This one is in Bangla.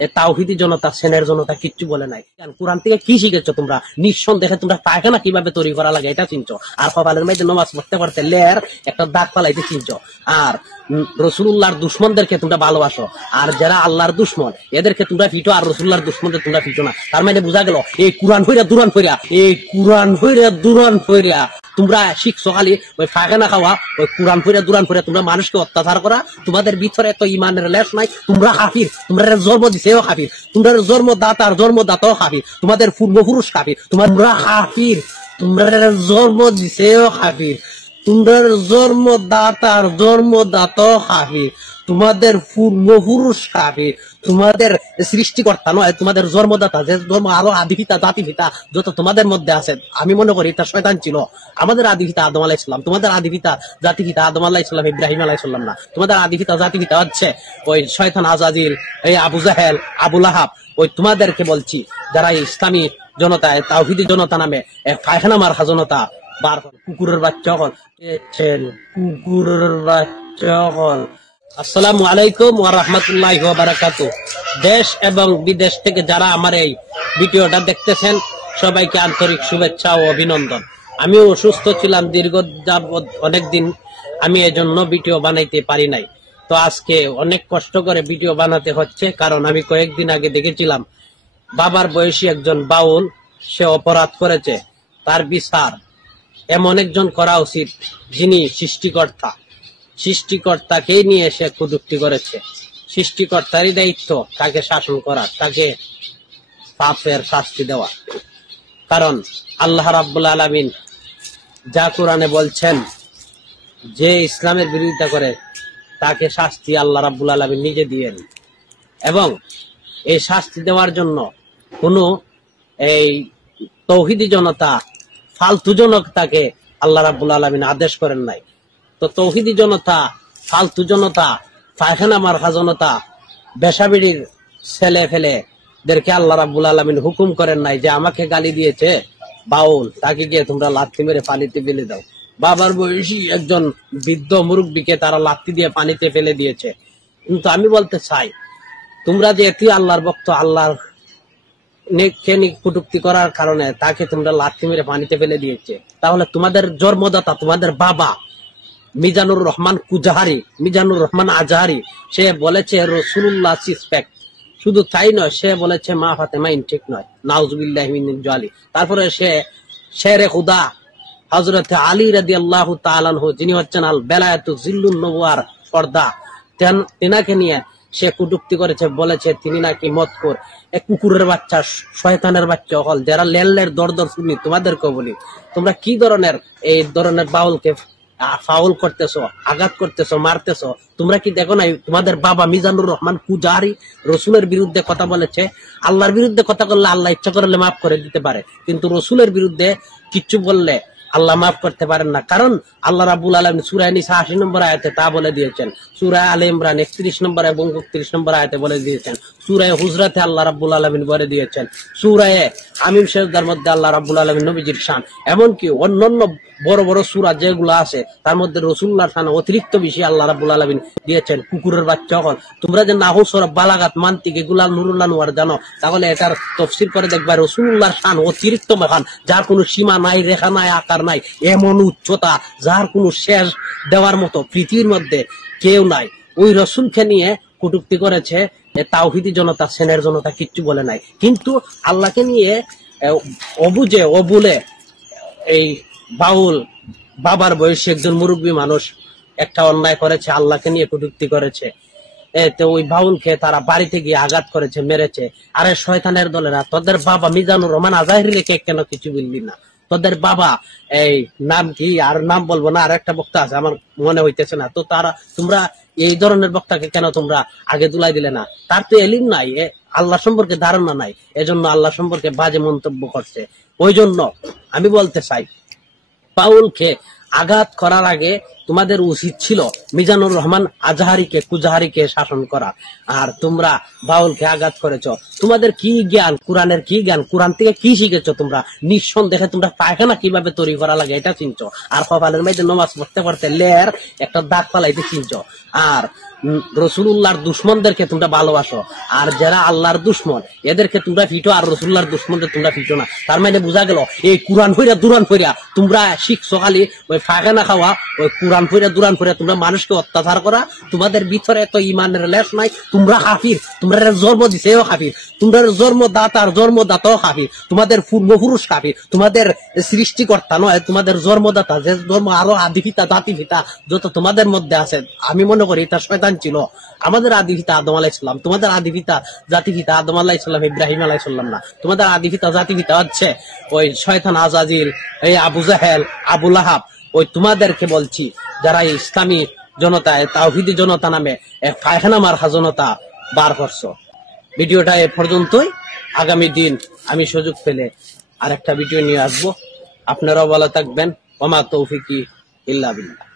তাওহীদি জনতা, সেনের জনতা কিচ্ছু বলে নাই। কোরআন থেকে কি শিখেছো তোমরা? নিঃসন্দেহে তোমরা পায়খানা কিভাবে তৈরি করা লাগে এটা চিনছো, আর কপালের মধ্যে নামাজ পড়তে পড়তে লেয়ার একটা দাগ পালাইতে চিনছো, আর রসুল্লাহর দুশ্মনদেরকে তোমরা ভালোবাসো, আর যারা আল্লাহর দুশ্মন এদেরকে তোমরা ফিটো, আর রসুল্লাহর দুশ্মনদের তোমরা ফিটো না। তার মানে বোঝা গেল এই কোরআন হইরা দুরান ফইরা, এই কোরআন হইরা দুরান ফইরা তোমরা শিখছো খালি ওই পায়খানা খাওয়া, ওই কোরআন ফইরা দুরান ফইরা তোমরা মানুষকে অত্যাচার করা। তোমাদের ভিতরে তো ইমানের লেশ নাই। তোমরা হাফির, তোমরা জন্ম দিছেও হাফির, তোমরা জন্মদাতার জন্মদাতাও হাফির, তোমাদের পূর্বপুরুষ হাফির, তোমরা হাফির, তোমরা জন্ম দিছেও হাফির, তোমরা জন্মদাতার জন্মদাতাও হাফির, তোমাদের পূর্বপুরুষ হাফির, তোমাদের সৃষ্টিকর্তা নয়, তোমাদের জন্মদাতা যে জন্ম আরো আদিপিতা জাতিপিতা যত তোমাদের মধ্যে আছে, আমি মনে করি এটা শয়তান ছিল। আমাদের আদিপিতা আদম আলাইহিস সালাম, তোমাদের আদিপিতা জাতিপিতা আদম আলাইহিস সালাম, ইব্রাহিম আলাইহিস সালাম না। তোমাদের আদিপিতা জাতিপিতা হচ্ছে ওই শয়তান আজাজিল, এই আবু জাহেল, আবু লাহাব। ওই তোমাদেরকে বলছি যারা ইসলামী জনতায় তাওহীদি জনতা নামে পায়খানা মার্কা জনতা, বার কুকুরের বাচ্চা হল, কুকুরের বাচ্চা হল। আসসালামু আলাইকুম ওয়া রাহমাতুল্লাহি ওয়া বারাকাতুহু। দেশ এবং বিদেশ থেকে যারা আমার এই ভিডিওটা দেখতেছেন সবাইকে আন্তরিক শুভেচ্ছা ও অভিনন্দন। আমি অসুস্থ ছিলাম দীর্ঘ অনেকদিন, আমি এজন্য ভিডিও বানাইতে পারি নাই। তো আজকে অনেক কষ্ট করে ভিডিও বানাতে হচ্ছে, কারণ আমি কয়েকদিন আগে দেখেছিলাম বাবার বয়সী একজন বাউল, সে অপরাধ করেছে, তার বিচার এমন একজন করা উচিত যিনি সৃষ্টিকর্তা, সৃষ্টিকর্তাকেই নিয়ে সে কটূক্তি করেছে। সৃষ্টিকর্তারই দায়িত্ব তাকে শাসন করা, তাকে পাপের শাস্তি দেওয়া। কারণ আল্লাহ রাব্বুল আলামিন যা কোরআনে বলছেন, যে ইসলামের বিরোধিতা করে তাকে শাস্তি আল্লাহ রাব্বুল আলামিন নিজে দিয়েন, এবং এই শাস্তি দেওয়ার জন্য কোনো এই তাওহীদি জনতা ফালতু জনতাকে আল্লাহ রাব্বুল আলামিন আদেশ করেন নাই। তো তাওহীদি জনতা, ফালতু জনতা, পায়খানা মার্কা জনতা, বেশাবিড়ির ছেলে ফেলেদেরকে আল্লাহ রাব্বুল আলামিন হুকুম করেন নাই যে আমাকে গালি দিয়েছে বাউল, তাকে গিয়ে তোমরা লাথি মেরে পানিতে ফেলে দাও। বাবার বয়সী একজন বৃদ্ধ মুরব্বীকে তারা লাথি দিয়ে পানিতে ফেলে দিয়েছে। কিন্তু আমি বলতে চাই, তোমরা যে এটি আল্লাহর ভক্ত, আল্লাহর কটূক্তি করার কারণে তাকে তোমরা লাথি মেরে পানিতে ফেলে দিয়েছে, তাহলে তোমাদের জন্মদাতা, তোমাদের বাবা মিজানুর রহমান কুজাহারি, মিজানুর রহমান আজহারি, সে বলেছে রাসূলুল্লাহ সাসপেক্ট। শুধু তাই নয়, সে বলেছে মা ফাতেমা ঠিক নয়, নাউজুবিল্লাহি মিন জালি। তারপরে সে শেরে খুদা হযরত আলী রাদিয়াল্লাহু তাআলা আনহু, যিনি হচ্ছেন আল বেলায়েতু জিল্লুন নবুয়ার পর্দা, তেনাকে নিয়ে সে কটূক্তি করেছে, বলেছে তিনি নাকি মদখোর, এক কুকুরের বাচ্চা, শয়তানের বাচ্চা হল। যারা লেলের দরদর শুনি তোমাদেরকে বলি, তোমরা কি ধরনের এই ধরনের বাউলকে ফাউল করতেছো, আঘাত করতেছো, মারতেছো? তোমরা কি দেখো নাই তোমাদের বাবা মিজানুর রহমান কুজাহারি রসুলের বিরুদ্ধে কথা বলেছে? আল্লাহর বিরুদ্ধে কথা বললে আল্লাহ ইচ্ছা করলে মাফ করে দিতে পারে, কিন্তু রসুলের বিরুদ্ধে কিচ্ছু বললে আল্লাহ মাফ করতে পারেন না। কারণ আল্লাহ রাব্বুল আলামিন সূরা নিসা 80 নম্বর আয়াতে তা বলে দিয়েছেন, সূরা আলে ইমরান 31 নম্বর এবং 31 নম্বর আয়াতে বলে দিয়েছেন, সূরা হুজরাতে আল্লাহ রাব্বুল আলামিন বলে দিয়েছেন, সূরা হামিম সেজদার মধ্যে আল্লাহ রাব্বুল আলামিন নবীজির শান, এমনকি অন্যান্য বড় বড় সূরা যেগুলো আছে তার মধ্যে রাসূলুল্লাহর শান অতিরিক্ত বেশি আল্লাহ রাব্বুল আলামিন দিয়েছেন। কুকুরের বাচ্চা হল, তোমরা যে নাহু সূরা বালাগাত মান্তিক এগুলা নুরুল আনওয়ার জানো, তাহলে এটার তাফসীর করে দেখবা রাসূলুল্লাহর শান অতিরিক্ত মহান, যার কোনো সীমা নাই, রেখা নাই, আকার নাই, এমন উচ্চতা যার কোনো শেষ দেওয়ার মতো পৃথিবীর মধ্যে কেউ নাই। ওই রসুলকে নিয়ে কটূক্তি করেছে তাওহীদি জনতা, সেনের জনতা কিচ্ছু বলে নাই। কিন্তু আল্লাহকে নিয়ে অবুঝে অবুলে এই বাউল, বাবার বয়সী একজন মুরব্বী মানুষ একটা অন্যায় করেছে, আল্লাহকে নিয়ে কটূক্তি করেছে। তো ওই বাউলকে তারা বাড়িতে গিয়ে আঘাত করেছে, মেরেছে। আরে শয়তানের দলেরা, তোদের বাবা মিজানুর রহমান আজহারিকে কেন কিছু বললি না? তোদের বাবা এই নাম কি, আর নাম বলবো না, আর একটা বক্তা আছে আমার মনে হইতেছে না, তো তারা তোমরা এই ধরনের বক্তাকে কেন তোমরা আগে তুলাই দিলে না? তার তো এলিম নাই, আল্লাহ সম্পর্কে ধারণা নাই, এজন্য আল্লাহ সম্পর্কে বাজে মন্তব্য করছে। ওই জন্য আমি বলতে চাই, বাউলকে আঘাত করার আগে তোমাদের উচিত ছিল মিজানুর রহমান আজহারিকে কুজাহারিকে শাসন করা, আর তোমরা বাউলকে আঘাত করেছ। তোমাদের কি জ্ঞান, কোরআনের কি জ্ঞান, কোরআন থেকে কি শিখেছ তোমরা? নিঃসন্দেহে তোমরা পায়খানা কিভাবে তৈরি করা লাগে এটা চিনছ, আর কপালের মধ্যে নামাজ পড়তে পড়তে লের একটা দাগ পালাইতে চিনছ। আর রসুল্লাহর দুশ্মনদেরকে তোমরা ভালোবাসো, আর যারা আল্লাহর দুশ্মন এদেরকে তোমরা ফিটো, আর রসুল্লাহর দুশ্মনদের তোমরা ফিটো না। তার মানে বোঝা গেল এই কোরআন ফইরা দুরান ফইরা তোমরা শিখছো খালি ওই ফাঁকানা খাওয়া, ওই কোরআন ফইরা দুরান ফইরা তোমরা মানুষকে অত্যাচার করা। তোমাদের ভিতরে এত ইমানের লেশ নাই। তোমরা হাফির, তোমরা জন্ম দিছেও হাফির, তোমরা জন্মদাতার জন্মদাতাও হাফির, তোমাদের পূর্বপুরুষ হাফির, তোমাদের সৃষ্টিকর্তা নয়, তোমাদের জন্মদাতা যে জন্ম আরো আদি পিতা জাতি পিতা যত তোমাদের মধ্যে আছে, আমি মনে করি এটা শয়তান ছিল। আমাদের আদি পিতা আদম আলাইহিসসালাম, তোমাদের আদি পিতা জাতি পিতা আদম আলাইহিসসালাম ইব্রাহিম আলাইহিসসালাম না, তোমাদের আদি পিতা জাতি পিতা হচ্ছে ওই শয়তান আজাজিল, এই আবু জাহেল, আবু লাহাব। ওই তোমাদেরকে বলছি যারা ইসলামী জনতা, তাওহীদি জনতা নামে এক পায়খানা মার্কা জনতা বার করছো। ভিডিওটা এ পর্যন্তই। আগামী দিন আমি সুযোগ পেলে আরেকটা ভিডিও নিয়ে আসবো। আপনারাও ভালো থাকবেন। ওমা তৌফিকি ইল্লা বিল্লাহ।